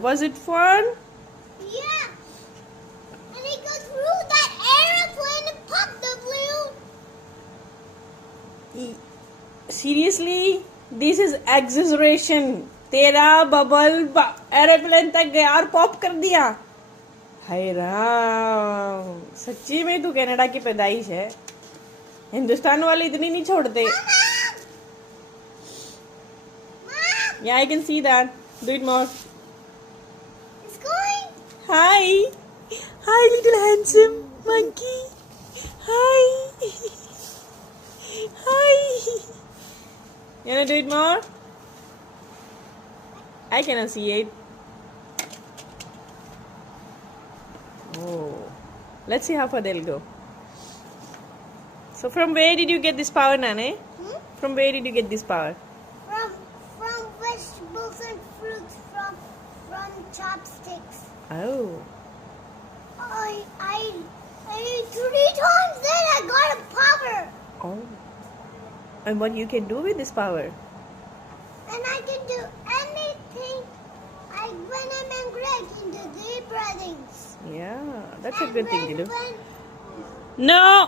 Was it fun? Yeah. And he goes through that aeroplane and pop the balloon. Seriously? This is exaggeration. तेरा bubble aeroplane तक गया और pop कर दिया. हाय राम, सच्ची में तू कनाडा की पैदाइश है. हिंदुस्तान वाले इतनी नहीं छोड़ते. Yeah, I can see that. Do it more. It's going. Hi. Hi, little handsome monkey. Hi. Hi. You wanna do it more? I cannot see it. Oh. Let's see how far they'll go. So from where did you get this power, Nane? From where did you get this power? From vegetables and fruits from chopsticks. Oh. I 3 times then I got a power. Oh. And what you can do with this power? And I can do anything when I'm angry, I can do zebra things. Yeah, that's a good thing to do. When No!